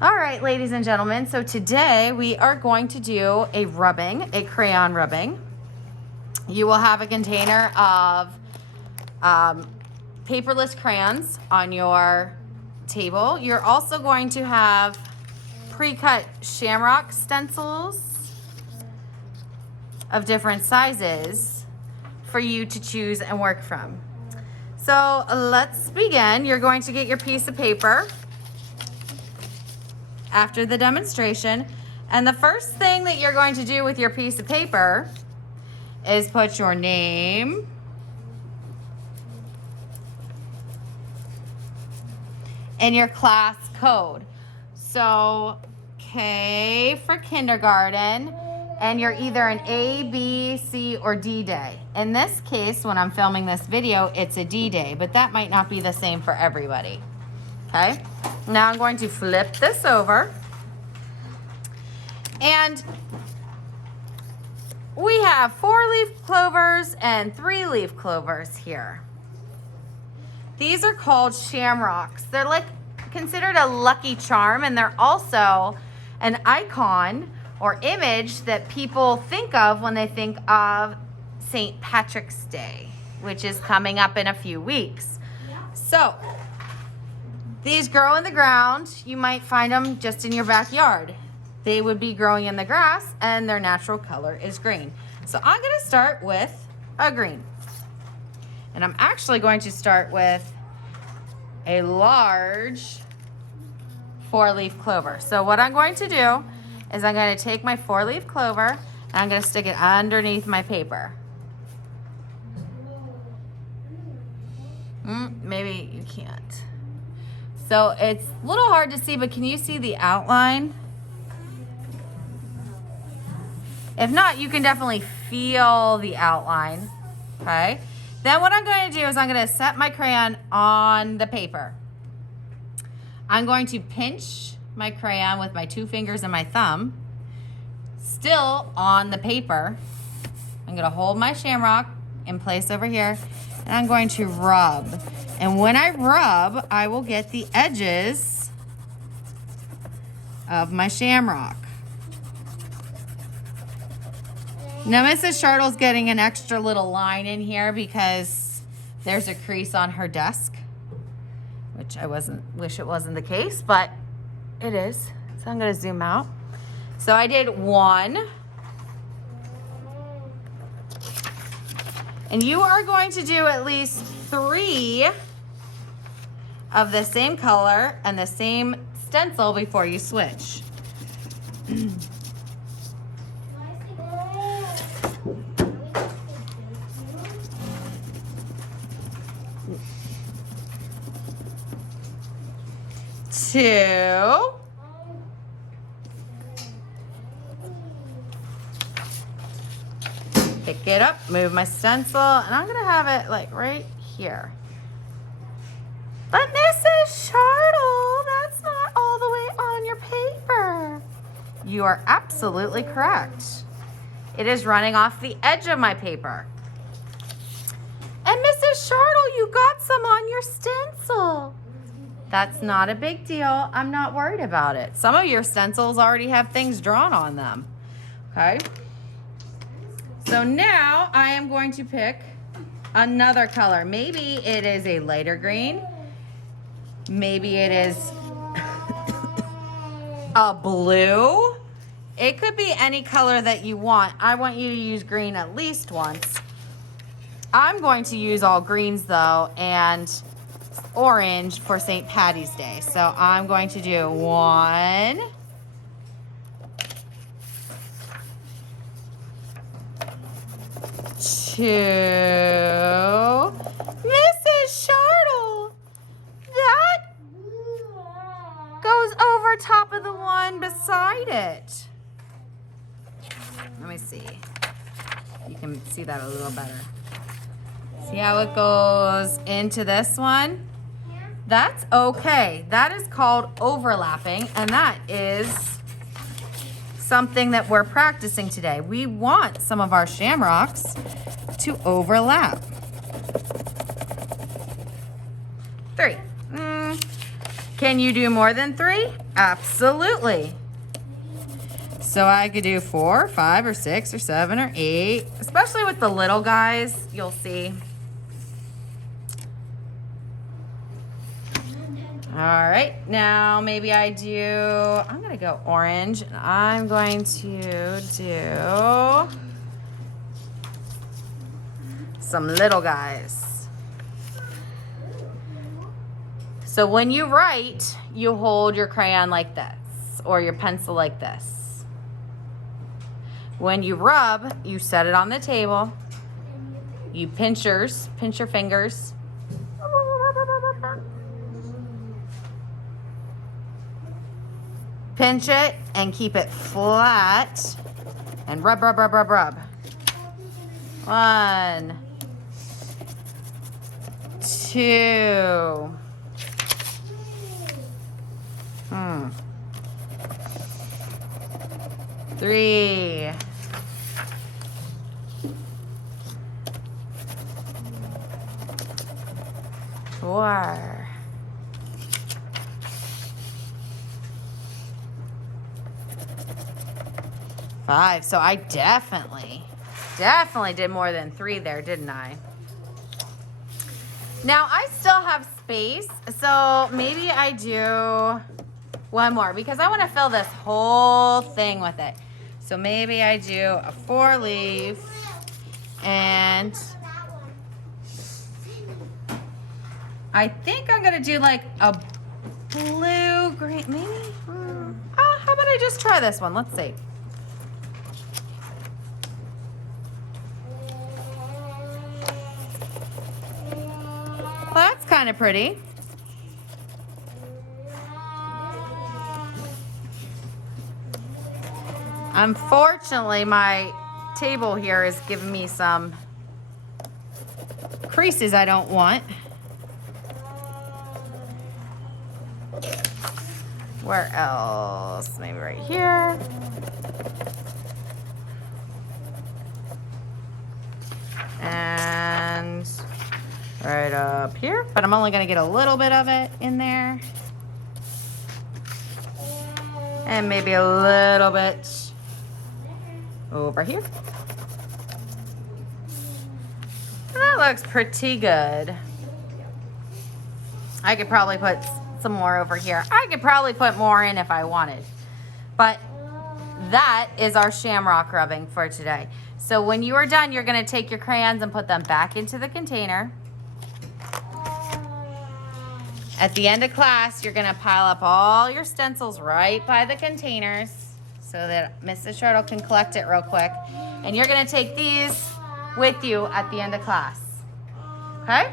All right, ladies and gentlemen, so today we are going to do a crayon rubbing. You will have a container of paperless crayons on your table. You're also going to have pre-cut Shamrock stencils of different sizes for you to choose and work from. So let's begin. You're going to get your piece of paper after the demonstration, and the first thing that you're going to do with your piece of paper is put your name, and your class code. So K for kindergarten, and you're either an A, B, C, or D day. In this case, when I'm filming this video, it's a D day, but that might not be the same for everybody. Okay, now I'm going to flip this over, and we have 4-leaf clovers and 3-leaf clovers here. These are called shamrocks. They're like considered a lucky charm, and they're also an icon or image that people think of when they think of St. Patrick's Day, which is coming up in a few weeks. So these grow in the ground. You might find them just in your backyard. They would be growing in the grass, and their natural color is green. So I'm going to start with a green. And I'm actually going to start with a large 4-leaf clover. So what I'm going to do is I'm going to take my 4-leaf clover and I'm going to stick it underneath my paper. Maybe you can't. So it's a little hard to see, but can you see the outline? If not, you can definitely feel the outline, okay? Then what I'm going to do is I'm going to set my crayon on the paper. I'm going to pinch my crayon with my 2 fingers and my thumb, still on the paper. I'm going to hold my shamrock in place over here, and I'm going to rub. And when I rub, I will get the edges of my shamrock. Now, Mrs. Shartle's getting an extra little line in here because there's a crease on her desk, which I wish it wasn't the case, but it is. So I'm going to zoom out. So I did 1. And you are going to do at least 3 of the same color and the same stencil before you switch. Two. Pick it up, move my stencil, and I'm gonna have it like right here. But Mrs. Shartle, that's not all the way on your paper. You are absolutely correct. It is running off the edge of my paper. And Mrs. Shartle, you got some on your stencil. That's not a big deal. I'm not worried about it. Some of your stencils already have things drawn on them. Okay. So now I am going to pick another color. Maybe it is a lighter green. Maybe it is a blue. It could be any color that you want. I want you to use green at least once. I'm going to use all greens though, and orange for St. Patty's Day. So I'm going to do 1, 2. Mrs. Shartle, that goes over top of the one beside it. Let me see. You can see that a little better. See how it goes into this one? That's okay. That is called overlapping, and that is something that we're practicing today. We want some of our shamrocks to overlap. 3. Can you do more than 3? Absolutely. So I could do 4, 5, or 6, or 7, or 8. Especially with the little guys, you'll see. All right, now maybe I'm gonna go orange, and I'm going to do some little guys. So when you write, you hold your crayon like this, or your pencil like this. When you rub, you set it on the table. You pinch your fingers. Pinch it and keep it flat. And rub, rub, rub, rub, rub. 1, 2. 3. 4. 5. So I definitely did more than 3 there, didn't I? Now I still have space, so maybe I do one more because I want to fill this whole thing with it. So maybe I do a 4-leaf and I think I'm gonna do like a blue, green, maybe? How about I just try this one? Let's see. Well, that's kind of pretty. Unfortunately, my table here is giving me some creases I don't want. Where else? Maybe right here. And right up here, but I'm only gonna get a little bit of it in there. And maybe a little bit over here. That looks pretty good. I could probably put some more over here. I could probably put more in if I wanted. But that is our shamrock rubbing for today. So when you are done, you're gonna take your crayons and put them back into the container. At the end of class, you're gonna pile up all your stencils right by the containers so that Mrs. Shirtle can collect it real quick. And you're gonna take these with you at the end of class, okay?